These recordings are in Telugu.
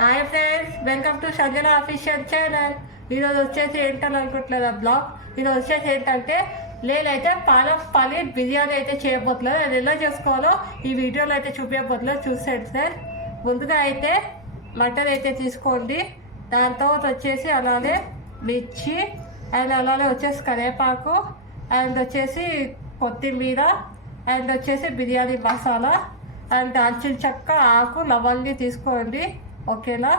Hi friends, welcome to Sanjana official channel. ఈరోజు వచ్చేసి ఏంటని అనుకుంటున్నారు బ్లాగ్. ఈరోజు వచ్చేసి ఏంటంటే నేనైతే పాలక్ పన్నీర్ బిర్యానీ అయితే చేయబోతున్నాను. అది ఎలా చేసుకోవాలో ఈ వీడియోలో అయితే చూపించబోతున్నాను. చూసేయండి సార్. ముందుగా అయితే మటన్ అయితే తీసుకోండి. దాని తర్వాత వచ్చేసి అలానే మిర్చి అండ్ అలానే వచ్చేసి కరివేపాకు అండ్ వచ్చేసి కొత్తిమీర అండ్ వచ్చేసి బిర్యానీ మసాలా అండ్ దాల్చిన చెక్క, ఆకు, లవంగి తీసుకోండి. ఓకేనా.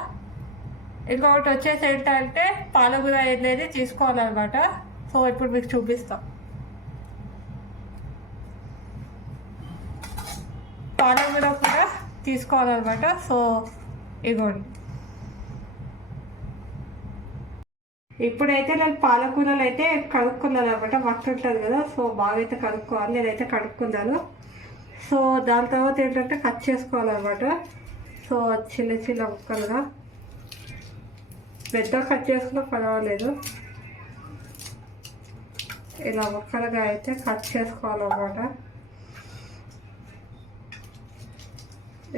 ఇంకొకటి వచ్చేసి ఏంటంటే పాలకూర అనేది తీసుకోవాలన్నమాట. సో ఇప్పుడు మీకు చూపిస్తాం. పాలకూర కూడా తీసుకోవాలన్నమాట. సో ఇదిగోండి. ఇప్పుడైతే నేను పాలకూరలు అయితే కడుక్కున్నాను అనమాట. మట్టి ఉంటుంది కదా, సో బాగా అయితే కడుక్కోవాలి. నేనైతే కడుక్కున్నాను. సో దాని తర్వాత ఏంటంటే కట్ చేసుకోవాలన్నమాట. సో చిన్న చిన్న ముక్కలుగా, పెద్దగా కట్ చేసుకున్నా పర్వాలేదు. ఇలా ముక్కలుగా అయితే కట్ చేసుకోవాలన్నమాట.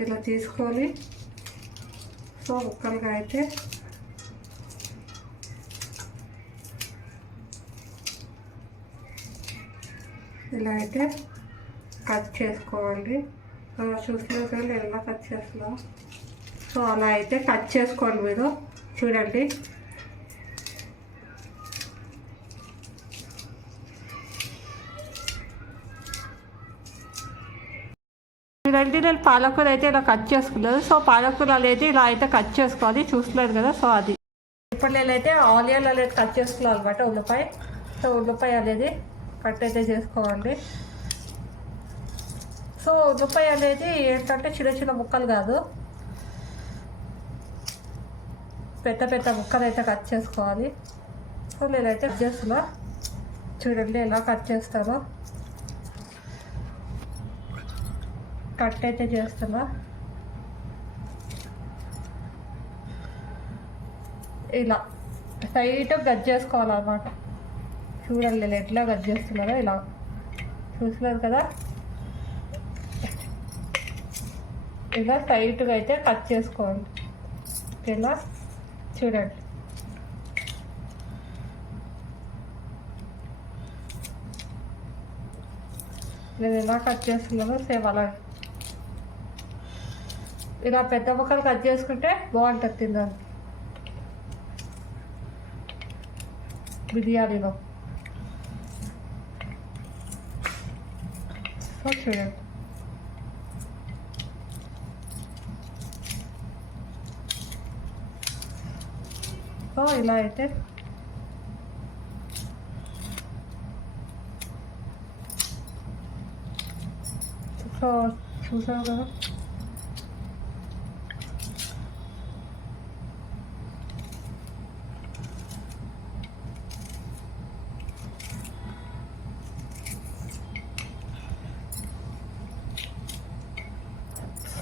ఇలా తీసుకొని సో ముక్కలుగా అయితే ఇలా అయితే కట్ చేసుకోవాలి. చూస్తున్నారు కదా నేను ఎలా కట్ చేస్తున్నాను. సో అలా అయితే కట్ చేసుకోండి మీరు. చూడండి, చూడండి నేను పాలకూర అయితే ఇలా కట్ చేసుకున్నాను. సో పాలకూర అనేది ఇలా అయితే కట్ చేసుకోవాలి. చూస్తున్నారు కదా. సో అది ఇప్పుడు నేనైతే ఆనియన్ అనేది కట్ చేసుకున్నాను అనమాట. ఉల్లిపాయ. సో ఉల్లిపాయ అనేది కట్ అయితే చేసుకోవాలి. సో ఉల్లిపాయ అనేది ఏంటంటే చిన్న చిన్న ముక్కలు కాదు, పెద్ద పెద్ద ముక్కలు అయితే కట్ చేసుకోవాలి. సో నేనైతే చేస్తున్నా. చూడండి ఎలా కట్ చేస్తానో. కట్ అయితే చేస్తున్నా. ఇలా సైడ్గా కట్ చేసుకోవాలన్నమాట. చూడండి నేను ఎట్లా కట్ చేస్తున్నారో. ఇలా చూస్తున్నారు కదా. ఇలా సైడ్గా అయితే కట్ చేసుకోండి. ఇలా చూడండి. నేను ఎలా కట్ చేస్తున్నానో సేమ్ అలా. ఇలా పెద్ద ముక్కలు కట్ చేసుకుంటే బాగుంటుంది తిందాం బిర్యానీలో. సో చూడండి. సో ఇలా అయితే సో చూసావు కదా.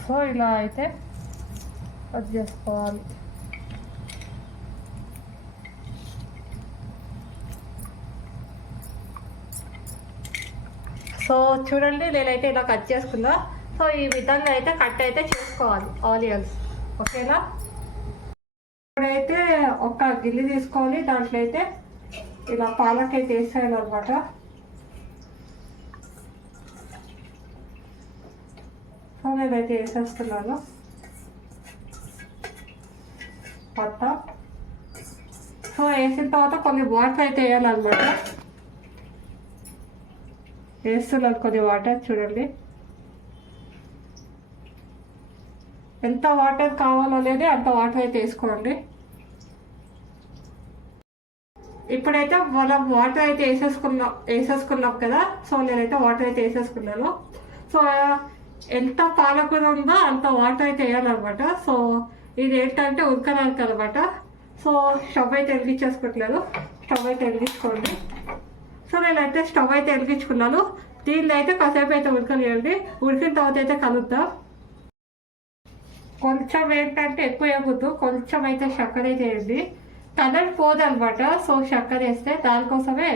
సో ఇలా అయితే కట్ చేసుకోవాలి. సో చూడండి నేనైతే ఇలా కట్ చేసుకున్నా. సో ఈ విధంగా అయితే కట్ అయితే చేసుకోవాలి ఆనియన్స్. ఓకేనా. ఇప్పుడైతే ఒక గిన్నె తీసుకోవాలి. దాంట్లో అయితే ఇలా పాలక్ అయితే వేసాను అనమాట. సో నేనైతే వేసేస్తున్నాను మొత్తం. సో వేసిన తర్వాత కొన్ని వాటర్ అయితే వేయాలన్నమాట. వేస్తున్నాను కొన్ని వాటర్. చూడండి ఎంత వాటర్ కావాలనేది అంత వాటర్ అయితే వేసుకోండి. ఇప్పుడైతే మనం వాటర్ అయితే వేసేసుకున్నాం కదా. సో నేనైతే వాటర్ అయితే వేసేసుకున్నాను. సో ఎంత పాలకూర ఉందో అంత వాటర్ అయితే వేయాలన్నమాట. సో ఇది ఏంటంటే ఉడకడానికి అనమాట. సో స్టవ్ అయితే వెలిగించేసుకుంటున్నాను. స్టవ్ అయితే వెలిగించుకోండి. సో నేనైతే స్టవ్ అయితే వెలిగించుకున్నాను. దీన్ని అయితే కాసేపు అయితే ఉడకనియండి. ఉడికిన తర్వాత అయితే కలుద్దాం. కొంచెం ఏంటంటే ఎక్కువ వేయకూడదు, కొంచెం అయితే చక్కెర అయితే వేయండి. కలర్ పోదనమాట. సో చక్కెర వేస్తే దానికోసమే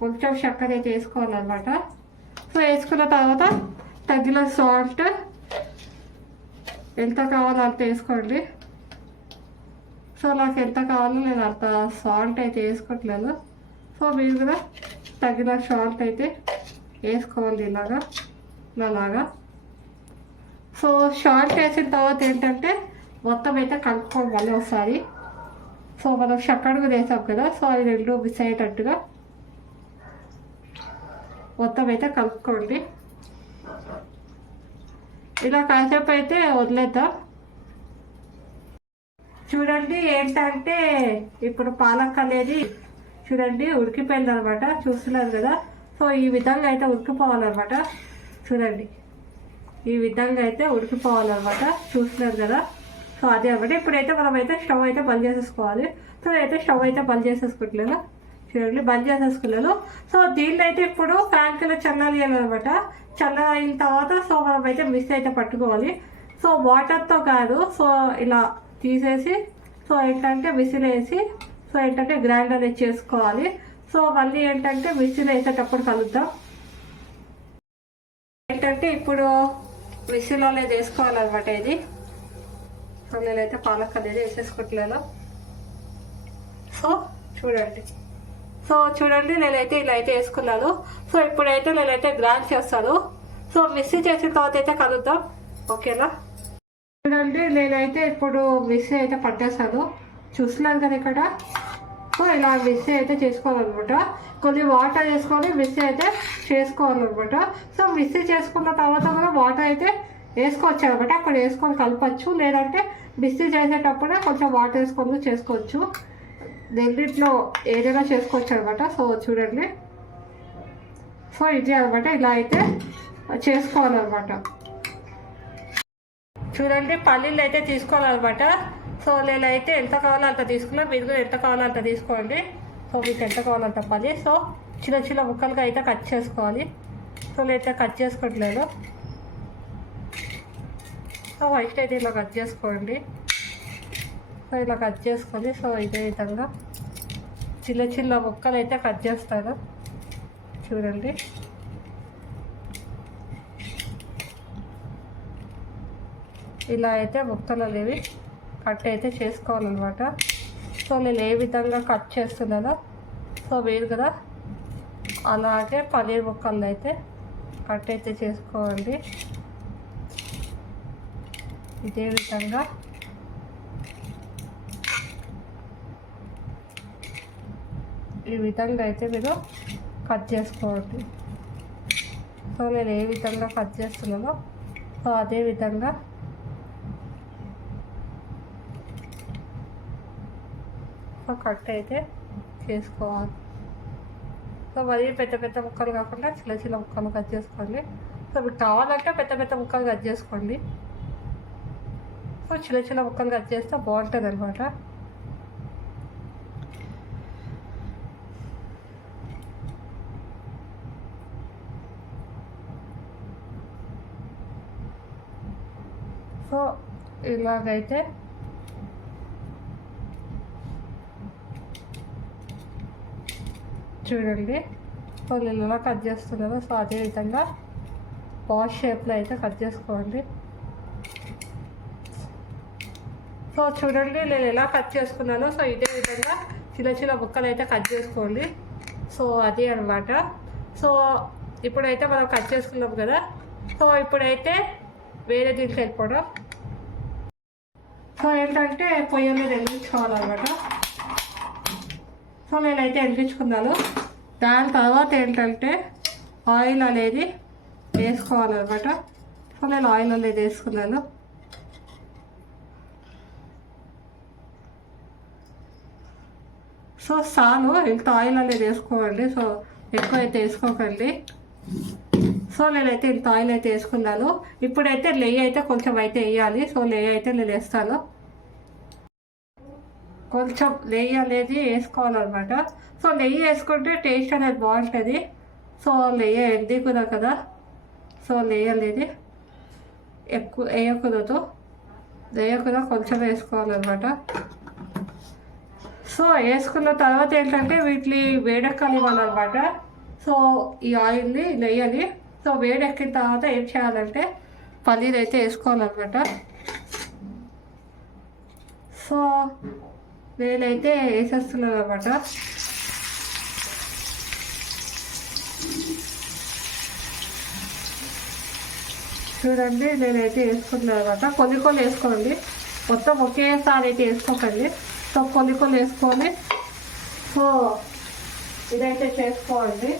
కొంచెం చక్కెర అయితే వేసుకోవాలన్నమాట. సో వేసుకున్న తర్వాత తగిన సాల్ట్ ఎంత కావాలో అంత వేసుకోండి. సో నాకు ఎంత కావాలో నేను అంత సాల్ట్ అయితే వేసుకోవట్లేదు. సో మీరు కూడా తగిన సాల్ట్ అయితే వేసుకోవాలి ఇలాగా. సో సాల్ట్ వేసిన తర్వాత ఏంటంటే మొత్తం అయితే కలుపుకోవాలి మళ్ళీ ఒకసారి. సో మనం చక్కెర కూడా వేసాం కదా, సో అది రెండు మిక్స్ అయ్యేటట్టుగా మొత్తం అయితే కలుపుకోండి. ఇలా కాసేపు అయితే వదిలేద్దాం. చూడండి ఏంటంటే ఇప్పుడు పాలక్ అనేది చూడండి ఉడికిపోయింది అనమాట, చూస్తున్నారు కదా. సో ఈ విధంగా అయితే ఉడికిపోవాలన్నమాట. చూడండి ఈ విధంగా అయితే ఉడికిపోవాలన్నమాట, చూస్తున్నారు కదా. సో అదే అనమాట. ఇప్పుడైతే మనమైతే స్టవ్ అయితే బంద్ చేసేసుకోవాలి. సో అయితే స్టవ్ అయితే బంద్ చేసేసుకుంటున్నాను. చూడండి బంద్ చేసేసుకున్నాను. సో దీన్ని అయితే ఇప్పుడు ఫ్యాన్ కింద చల్లారియాలన్నమాట. చల్లారిన తర్వాత సో మనమైతే మిక్స్ అయితే పట్టుకోవాలి. సో వాటర్తో కాదు, సో ఇలా తీసేసి సో ఏంటంటే విసిల్ వేసి సో ఏంటంటే గ్రైండర్ అనేది చేసుకోవాలి. సో మళ్ళీ ఏంటంటే విసిల్ వేసేటప్పుడు కలుద్దాం. ఏంటంటే ఇప్పుడు విసిల్ అనేది వేసుకోవాలన్నమాట ఇది. సో నేనైతే పాలక్ అనేది వేసేసుకుంటున్నాను. సో చూడండి నేనైతే ఇలా అయితే వేసుకున్నాను. సో ఇప్పుడైతే నేనైతే గ్రైండ్ చేస్తాను. సో మిక్సీ చేసిన తర్వాత అయితే కలుద్దాం, ఓకేనా. చూడండి నేనైతే ఇప్పుడు మిక్సీ అయితే పట్టేస్తాను, చూస్తున్నాను కదా ఇక్కడ. సో ఇలా మిక్సీ అయితే చేసుకోవాలన్నమాట. కొద్దిగా వాటర్ వేసుకొని మిక్సీ అయితే చేసుకోవాలన్నమాట. సో మిక్సీ చేసుకున్న తర్వాత కూడా వాటర్ అయితే వేసుకోవచ్చు అనమాట. అక్కడ వేసుకొని కలపచ్చు, లేదంటే మిక్సీ చేసేటప్పుడే కొంచెం వాటర్ వేసుకొని చేసుకోవచ్చు. రెండిట్లో ఏదైనా చేసుకోవచ్చు అనమాట. సో చూడండి, సో ఇది అనమాట, ఇలా అయితే చేసుకోవాలన్నమాట. చూడండి పల్లీలు అయితే తీసుకోవాలన్నమాట. సో నేనైతే ఎంత కావాలో అంత తీసుకున్నా, మీరు కూడా ఎంత కావాలో అంత తీసుకోండి. సో మీకు ఎంత కావాలో అంత పల్లి. సో చిన్న చిన్న ముక్కలుగా అయితే కట్ చేసుకోవాలి. సో నేనైతే కట్ చేసుకోవట్లేదు. సో ఫస్ట్ అయితే ఇలా కట్ చేసుకోండి. సో ఇలా కట్ చేసుకొని సో ఇదే విధంగా చిన్న చిన్న ముక్కలు అయితే కట్ చేస్తాను. చూడండి ఇలా అయితే ముక్కలు అనేవి కట్ అయితే చేసుకోవాలన్నమాట. సో నేను ఏ విధంగా కట్ చేస్తున్నానో సో మీరు కదా అలాగే పన్నీర్ ముక్కలు అయితే కట్ అయితే చేసుకోండి. ఇదే విధంగా ఈ విధంగా అయితే మీరు కట్ చేసుకోండి. సో నేను ఏ విధంగా కట్ చేస్తున్నానో సో అదే విధంగా కట్ అయితే చేసుకోవాలి. సో మరీ పెద్ద పెద్ద ముక్కలు కాకుండా చిన్న చిన్న ముక్కలు కట్ చేసుకోండి. సో మీకు కావాలంటే పెద్ద పెద్ద ముక్కలు కట్ చేసుకోండి. సో చిన్న చిన్న ముక్కలు కట్ చేస్తే బాగుంటుంది అనమాట. సో ఇలాగైతే చూడండి సో నేను ఎలా కట్ చేస్తున్నాను. సో అదేవిధంగా బాల్ షేప్లో అయితే కట్ చేసుకోండి. సో చూడండి నేను ఎలా కట్ చేసుకున్నాను. సో ఇదే విధంగా చిన్న చిన్న ముక్కలు అయితే కట్ చేసుకోండి. సో అది అనమాట. సో ఇప్పుడైతే మనం కట్ చేసుకున్నాం కదా. సో ఇప్పుడైతే వేరే దీనికి వెళ్ళిపోవడం. సో ఏంటంటే పొయ్యి మీద వెలిగించుకోవాలన్నమాట. సో నేనైతే వెలిగించుకున్నాను. దాని తర్వాత ఏంటంటే ఆయిల్ అనేది వేసుకోవాలన్నమాట. సో నేను ఆయిల్ అనేది వేసుకున్నాను. సో చాలు, ఇంత ఆయిల్ అనేది వేసుకోండి. సో ఎక్కువ అయితే వేసుకోకండి. సో నేనైతే ఇంత ఆయిల్ అయితే వేసుకున్నాను. ఇప్పుడైతే నెయ్యి అయితే కొంచెం అయితే వేయాలి. సో నెయ్యి అయితే నేను వేస్తాను. కొంచెం నెయ్యి అనేది వేసుకోవాలన్నమాట. సో నెయ్యి వేసుకుంటే టేస్ట్ అనేది బాగుంటుంది. సో నెయ్యి హెల్దీ కూడా కదా. సో నెయ్యి అనేది ఎక్కువ వేయకూడదు, నెయ్యి కూడా కొంచెం వేసుకోవాలన్నమాట. సో వేసుకున్న తర్వాత ఏంటంటే వీటిని వేడెక్కనివ్వాలన్నమాట. సో ఈ ఆయిల్ని నెయ్యని సో వేడెక్కిన తర్వాత ఏం చేయాలంటే పల్లీలు అయితే వేసుకోవాలన్నమాట. సో నేనైతే వేసేస్తున్నాను అనమాట. చూడండి నేనైతే వేసుకుంటున్నాను అనమాట. కొన్ని కొన్ని వేసుకోండి, మొత్తం ఒకేసారి అయితే వేసుకోకండి. సో కొన్ని కొన్ని వేసుకోండి. సో ఇదైతే చేసుకోండి.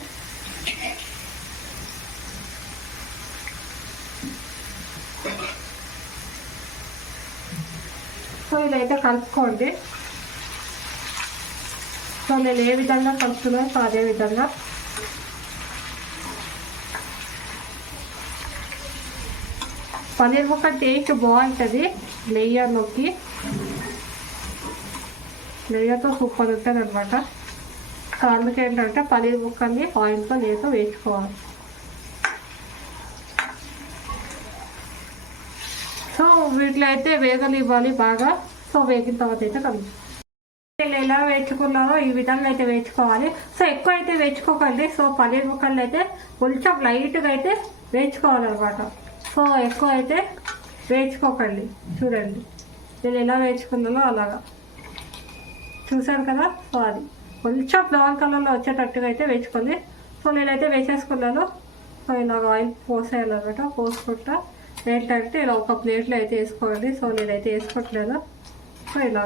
సో ఇదైతే కలుపుకోండి. సో నేను ఏ విధంగా కలుపుతున్నాను సో అదే విధంగా పన్నీర్ ముక్క టేస్ట్ బాగుంటుంది. లేయర్తో సూపర్ ఉంటుంది అనమాట. అందుకే ఏంటంటే పన్నీర్ ముక్కల్ని ఆయిల్తో లేతో వేసుకోవాలి. సో వీటిలో అయితే వేగనివ్వాలి బాగా. సో వేగిన తర్వాత అయితే కలుపు నేను ఎలా వేయించుకున్నానో ఈ విధంగా అయితే వేయించుకోవాలి. సో ఎక్కువ అయితే వేయించుకోకండి. సో పన్నీర్ ముక్కలు అయితే కొంచెం లైట్గా అయితే వేయించుకోవాలన్నమాట. సో ఎక్కువ అయితే వేయించుకోకండి. చూడండి నేను ఎలా వేయించుకున్నానో అలాగా చూసాను కదా. సో అది కొంచెం బ్రౌన్ కలర్లో వచ్చేటట్టుగా అయితే వేయించుకోండి. సో నేనైతే వేసేసుకున్నాను. సో ఇలాగ ఆయిల్ పోసేయాలన్నమాట. పోసుకుంటా ఏంటంటే ఇలా ఒక ప్లేట్లో అయితే వేసుకోండి. సో నేనైతే వేసుకోవట్లేదు. సో ఇలా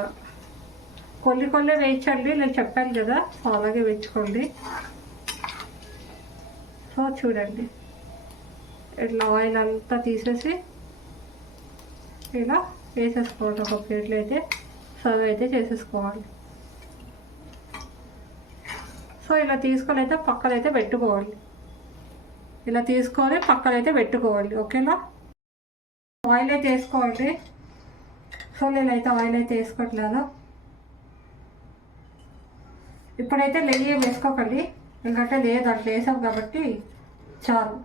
కొన్ని కొన్ని వేయించండి, నేను చెప్పాను కదా. సో అలాగే వేయించుకోండి. సో చూడండి ఇట్లా ఆయిల్ అంతా తీసేసి ఇలా వేసేసుకోవాలి. ఒక ప్లేట్లో అయితే సర్వ్ అయితే చేసేసుకోవాలి. సో ఇలా తీసుకొని అయితే పక్కన అయితే పెట్టుకోవాలి. ఇలా తీసుకొని పక్కన అయితే పెట్టుకోవాలి. ఓకేనా. ఆయిల్ అయితే వేసుకోండి. సో నేనైతే ఆయిల్ అయితే వేసుకోవట్లేదు. ఇప్పుడైతే నెయ్యి వేసుకోకండి, ఎందుకంటే లేదు అట్లా వేసాం కాబట్టి చాలు.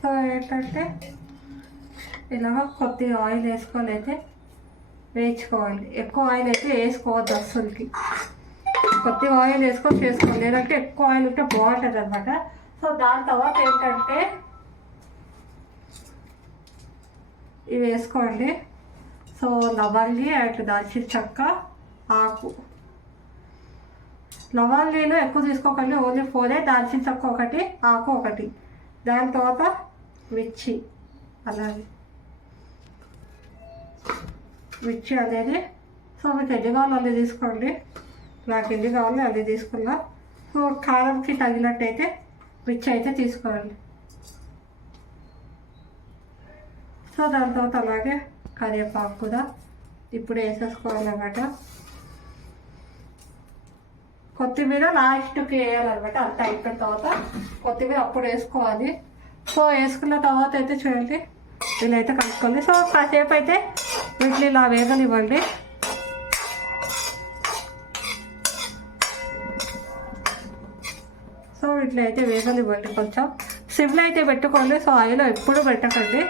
సో ఏంటంటే ఇలాగ కొద్దిగా ఆయిల్ వేసుకొని అయితే వేయించుకోవాలి. ఎక్కువ ఆయిల్ అయితే వేసుకోవద్దు అస్సలకి. కొద్దిగా ఆయిల్ వేసుకొని చేసుకోవాలి, లేదంటే ఎక్కువ ఆయిల్ ఉంటే బాగుంటుంది అనమాట. సో దాని తర్వాత ఏంటంటే ఇవి వేసుకోండి. సో లవంగి అండ్ దాల్చిన చెక్క, ఆకు. లవంగిలో ఎక్కువ తీసుకోకండి, ఓన్లీ 4. దాల్చిన చెక్క ఒకటి, ఆకు ఒకటి. దాని తర్వాత మిర్చి, అలాగే మిర్చి అనేది. సో మీకు ఎన్ని కావాలి అన్నీ తీసుకోండి. నాకు ఎన్ని కావాలి అన్నీ తీసుకున్నా. సో కారంకి తగినట్టయితే మిర్చి అయితే తీసుకోండి. సో దాని తర్వాత అలాగే కరివేపాకు కూడా ఇప్పుడు వేసేసుకోవాలన్నమాట. కొత్తిమీర లాస్ట్కి వేయాలన్నమాట. అంత అయిపోయిన తర్వాత కొత్తిమీర అప్పుడు వేసుకోవాలి. సో వేసుకున్న తర్వాత అయితే చూడండి ఇలా అయితే కలుపుకోండి. సో కాసేపు అయితే వీటిని ఇలా వేగనివ్వండి. సో వీటిని అయితే వేగనివ్వండి. కొంచెం సిమ్లో అయితే పెట్టుకోండి. సో ఆయిల్ ఎప్పుడు పెట్టకండి.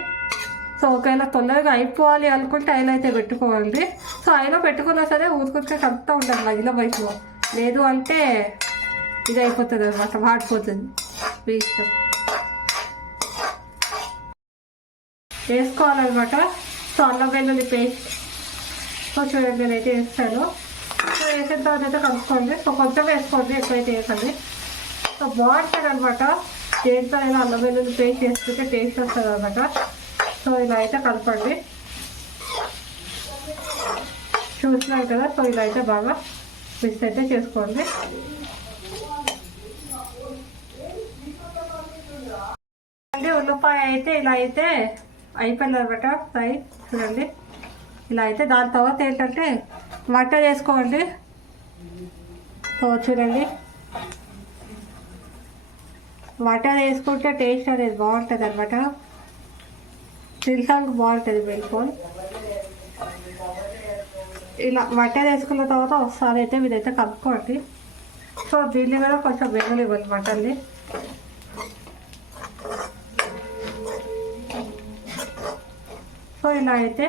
సో ఒకవేళ తొందరగా అయిపోవాలి అనుకుంటే ఆయిల్ అయితే పెట్టుకోవాలి. సో ఆయిల్ పెట్టుకున్నా సరే ఊరుకుంటే కలుపుతూ ఉండాలి మధ్యలో వయసులో. లేదు అంటే ఇది అయిపోతుంది అనమాట, వాడిపోతుంది. మీ ఇష్టం వేసుకోవాలన్నమాట. సో అల్లం వెల్లుల్లి పేస్ట్. సో చూడండి నేనైతే వేస్తాను. సో వేసిన తర్వాత అయితే కలుపుకోండి. సో కొంచెం వేసుకోండి, ఎక్కువైతే వేసండి. సో బాగుంటుంది అనమాట. దేంతో అయినా అల్లం వెల్లుల్లి పేస్ట్ వేసుకుంటే టేస్ట్ వస్తుంది అనమాట. సో ఇలా అయితే కలపండి. చూసినారు కదా. సో ఇలా అయితే బాగా మిక్స్ అయితే చేసుకోండి. అంటే ఉల్లిపాయ అయితే ఇలా అయితే అయిపోయింది అనమాట ఫ్రై. చూడండి ఇలా అయితే. దాని తర్వాత ఏంటంటే వంట చేసుకోండి. సో చూడండి వంట చేసుకుంటే టేస్ట్ అనేది బాగుంటుంది అనమాట. తినడానికి బాగుంటుంది బిల్కుల్. ఇలా వంట వేసుకున్న తర్వాత ఒకసారి అయితే మీరైతే కలుపుకోండి. సో దీన్ని కూడా కొంచెం వేగనివ్వండి మటన్ని. సో ఇలా అయితే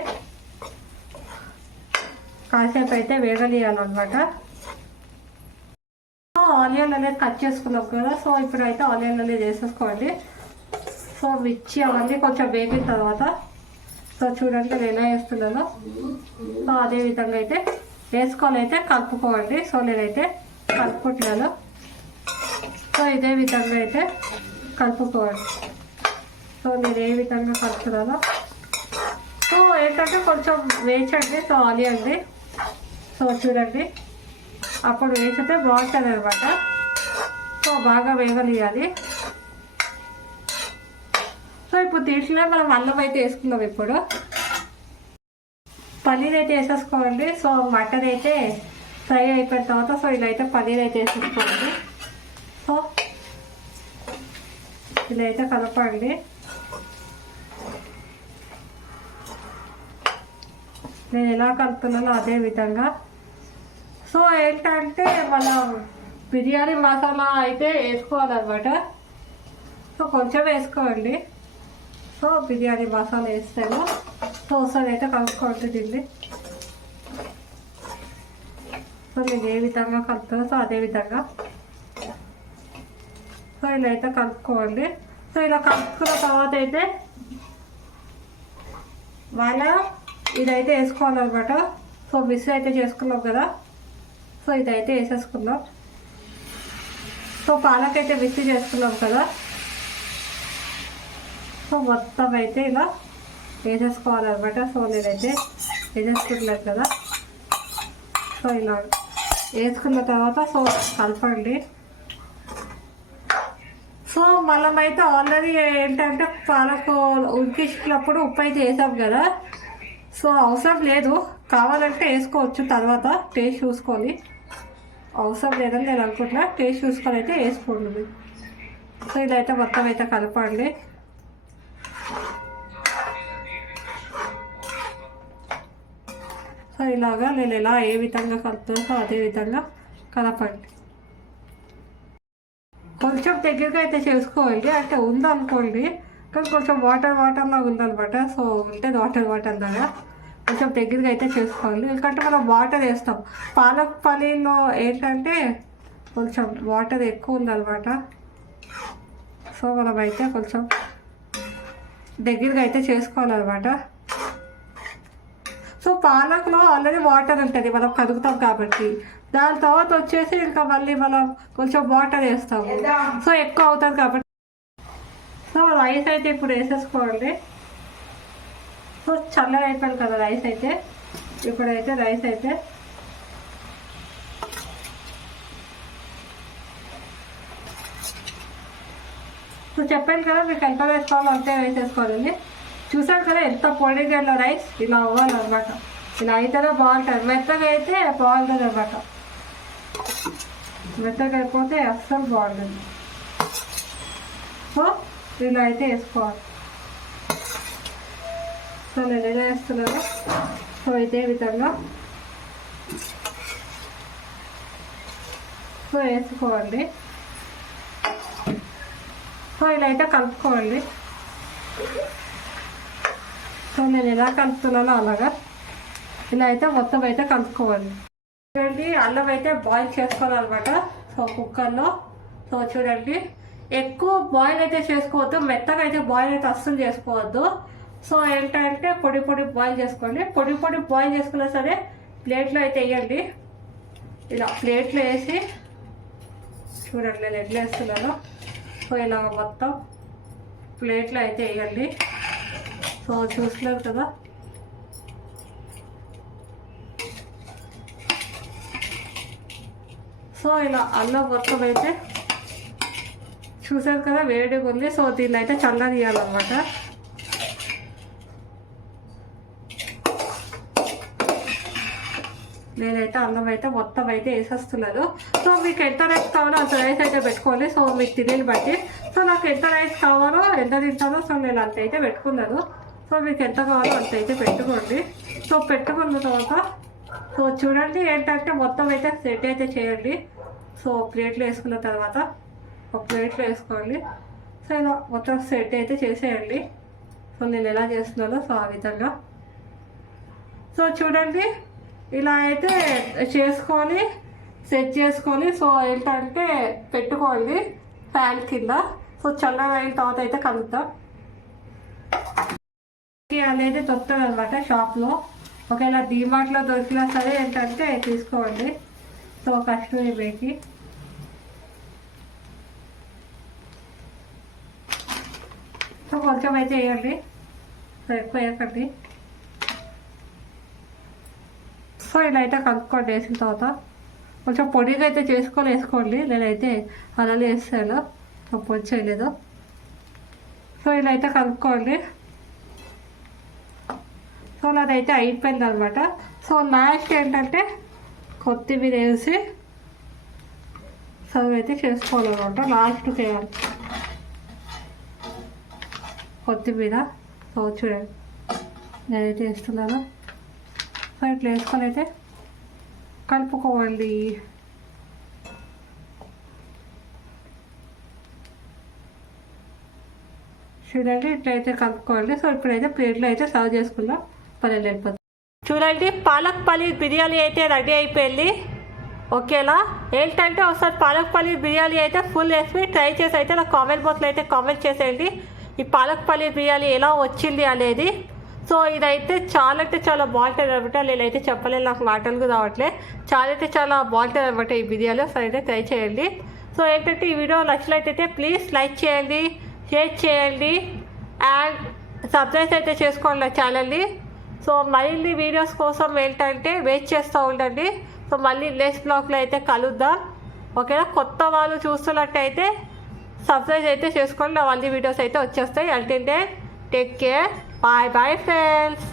కాసేపు అయితే వేగనియాలన్నమాట. సో ఆనియన్ అనేది కట్ చేసుకున్నాం కదా. సో ఇప్పుడైతే ఆనియన్ అనేది వేసేసుకోండి. సో మిర్చి అవన్నీ కొంచెం వేగిన తర్వాత సో చూడండి నేను ఎలా వేస్తున్నానో. సో అదే విధంగా అయితే వేసుకోవాలి, అయితే కలుపుకోండి. సో నేనైతే కలుపుకుంటున్నాను. సో ఇదే విధంగా అయితే కలుపుకోండి. సో నేను ఏ విధంగా కలుపుతున్నానో. సో ఏంటంటే కొంచెం వేచండి. సో ఆనియన్ది సో చూడండి అప్పుడు వేసితే బాగుంటుంది అనమాట. సో బాగా వేగలియాలి. సో ఇప్పుడు దీంట్లో మనం అల్లం అయితే వేసుకుందాం. ఇప్పుడు పన్నీర్ అయితే వేసేసుకోండి. సో మటన్ అయితే ఫ్రై అయిపోయిన తర్వాత సో ఇలా అయితే పన్నీర్ అయితే వేసేసుకోండి. సో ఇలా అయితే కలపండి. నేను ఎలా కలుపుతున్నానో అదే విధంగా. సో ఏంటంటే మనం బిర్యానీ మసాలా అయితే వేసుకోవాలన్నమాట. సో కొంచెం వేసుకోండి. సో బిర్యానీ మసాలా వేస్తాను. సో ఒకసారి అయితే కలుపుకోండి దీన్ని. సో నేను ఏ విధంగా కలుపుతానో సో అదే విధంగా సో ఇలా అయితే కలుపుకోండి. సో ఇలా కలుపుకున్న తర్వాత అయితే ఇదైతే వేసుకోవాలన్నమాట. సో మిక్స్ అయితే చేసుకున్నాం కదా. సో ఇదైతే వేసేసుకుందాం. సో పాలకైతే మిక్స్ చేసుకున్నాం కదా. సో మొత్తం అయితే ఇలా వేసేసుకోవాలన్నమాట. సో నేనైతే వేసేసుకుంటున్నాను కదా. సో ఇలా వేసుకున్న తర్వాత సో కలపండి. సో మనమైతే ఆల్రెడీ ఏంటంటే పాలకు ఉడికించినప్పుడు ఉప్పు అయితే వేసాం కదా. సో అవసరం లేదు, కావాలంటే వేసుకోవచ్చు తర్వాత టేస్ట్ చూసుకొని. అవసరం లేదని నేను అనుకుంటున్నా, టేస్ట్ చూసుకొని అయితే వేసుకోండి. సో ఇదైతే మొత్తం అయితే కలపండి. సో ఇలాగా నేను ఎలా ఏ విధంగా కలుపుతానో అదే విధంగా కలపండి. కొంచెం దగ్గరగా అయితే చేసుకోవాలి. అంటే ఉందనుకోండి కానీ కొంచెం వాటర్ లాగా ఉందనమాట. సో ఉంటే వాటర్ లాగా కొంచెం దగ్గరగా అయితే చేసుకోవాలి. ఎందుకంటే మనం వాటర్ వేస్తాం. పాలక్ పన్నీర్లో ఏంటంటే కొంచెం వాటర్ ఎక్కువ ఉందన్నమాట. సో మనమైతే కొంచెం దగ్గరగా అయితే చేసుకోవాలన్నమాట. సో పాలక్లో ఆల్రెడీ వాటర్ ఉంటుంది, మనం కదుగుతాం కాబట్టి. దాని తర్వాత వచ్చేసి ఇంకా మళ్ళీ మనం కొంచెం వాటర్ వేస్తాము. సో ఎక్కువ అవుతుంది కాబట్టి. సో రైస్ అయితే ఇప్పుడు వేసేసుకోండి. సో చల్లగా అయిపోయింది కదా రైస్ అయితే. ఇప్పుడైతే రైస్ అయితే సో చెప్పాను కదా మీకు ఎంత వేసుకోవాలో అంతే వేసేసుకోవాలండి. చూసాను కదా ఎంత పొడిగా రైస్ ఇలా అవ్వాలన్నమాట. ఇలా అయితేనే బాగుంటుంది. మెత్తగా అయితే బాగుంటుంది అన్నమాట. మెత్తగా అయిపోతే అస్సలు బాగుంటుంది. సో ఇలా అయితే వేసుకోవాలి. సో నేను ఎలా వేస్తున్నాను సో ఇదే విధంగా సో వేసుకోండి. సో ఇలా అయితే కలుపుకోండి. సో నేను ఎలా కలుపుతున్నానో అలాగా ఇలా అయితే మొత్తం అయితే కలుపుకోవాలి. చూడండి అల్లం అయితే బాయిల్ చేసుకోవాలన్నమాట. సో కుక్కర్లో. సో చూడండి ఎక్కువ బాయిల్ అయితే చేసుకోవద్దు, మెత్తగా అయితే బాయిల్ అయితే అస్సలు చేసుకోవద్దు. సో ఏంటంటే పొడి బాయిల్ చేసుకోండి. పొడి బాయిల్ చేసుకున్నా సరే ప్లేట్లో అయితే వేయండి. ఇలా ప్లేట్లో వేసి చూడండి నేను ఎట్లా వేస్తున్నాను. సో ఇలా మొత్తం ప్లేట్లో అయితే వేయండి. సో చూస్తున్నారు కదా. సో ఇలా అల్లం మొత్తం అయితే చూసారు కదా వేడిగా ఉంది. సో దీన్ని అయితే చల్లనియాలన్నమాట. నేనైతే అల్లం అయితే మొత్తం అయితే వేసేస్తున్నాను. సో మీకు ఎంత రైస్ కావాలో అంత రైస్ అయితే పెట్టుకోవాలి. సో మీకు తినేది బట్టి. సో నాకు ఎంత రైస్ కావాలో ఎంత తింటానో సో నేను అంత అయితే పెట్టుకున్నాను. సో మీకు ఎంత కావాలో అంత అయితే పెట్టుకోండి. సో పెట్టుకున్న తర్వాత సో చూడండి ఏంటంటే మొత్తం అయితే సెట్ అయితే చేయండి. సో ప్లేట్లో వేసుకున్న తర్వాత ఒక ప్లేట్లో వేసుకోండి. సో ఇలా మొత్తం సెట్ అయితే చేసేయండి. సో నేను ఎలా చేస్తున్నానో సో ఆ విధంగా. సో చూడండి ఇలా అయితే చేసుకొని సెట్ చేసుకొని సో ఏంటంటే పెట్టుకోండి ఫ్యాన్ కింద. సో చల్లగా అయిన తర్వాత అయితే కలుగుతాం. అనేది దొరుకుతుంది అనమాట షాప్లో. ఒకవేళ డీమార్ట్లో దొరికినా సరే ఏంటంటే తీసుకోండి. సో కస్తూరి మేతి సో కొంచెం అయితే వేయండి, సో ఎక్కువ వేయకండి. సో ఇలా అయితే కలుపుకోండి. వేసిన తర్వాత కొంచెం పొడిగా అయితే వేసుకోండి. నేనైతే అలా వేస్తాను, పొడి చేయలేదు. సో ఇలా అయితే కలుపుకోండి. సో నాదైతే అయిపోయింది అనమాట. సో లాస్ట్ ఏంటంటే కొత్తిమీర వేసి సర్వ్ అయితే చేసుకోవాలన్నమాట. లాస్ట్ చేయాలి కొత్తిమీర. సో చూడండి నేనైతే వేస్తున్నాను. సో ఇట్లా వేసుకొని అయితే కలుపుకోవాలి. చూడండి ఇట్లయితే కలుపుకోవాలి. సో ఇప్పుడైతే ప్లేట్లో అయితే సర్వ్ చేసుకుందాం. పన్నెండు వెళ్ళిపోతుంది. చూడండి పాలక్ పన్నీర్ బిర్యానీ అయితే రెడీ అయిపోయింది. ఓకేలా ఏంటంటే ఒకసారి పాలక్ పన్నీర్ బిర్యానీ అయితే ఫుల్ రెసిపీ ట్రై చేసి అయితే నాకు కామెంట్ బాక్స్లో అయితే కామెంట్ చేసేయండి ఈ పాలక్ పన్నీర్ బిర్యానీ ఎలా వచ్చింది అనేది. సో ఇదైతే చాలా అంటే చాలా బాగుంటుంది అనమాట. నేనైతే చెప్పలేదు, నాకు మాటలు రావట్లేదు. చాలా అంటే చాలా బాగుంటుంది అనమాట ఈ బిర్యానీ. సో అయితే ట్రై చేయండి. సో ఏంటంటే ఈ వీడియో నచ్చినట్లయితే ప్లీజ్ లైక్ చేయండి, షేర్ చేయండి అండ్ సబ్స్క్రైబ్ అయితే చేసుకోండి నా ఛానల్ని. సో మరిన్ని వీడియోస్ కోసం ఏంటంటే వెయిట్ చేస్తూ ఉండండి. సో మళ్ళీ నెక్స్ట్ బ్లాగ్లో అయితే కలుద్దాం. ఓకేనా, కొత్త వాళ్ళు చూస్తున్నట్టయితే సబ్స్క్రైబ్ అయితే చేసుకోండి. నా మళ్ళీ వీడియోస్ అయితే వచ్చేస్తాయి. అంటే take care, bye bye friends.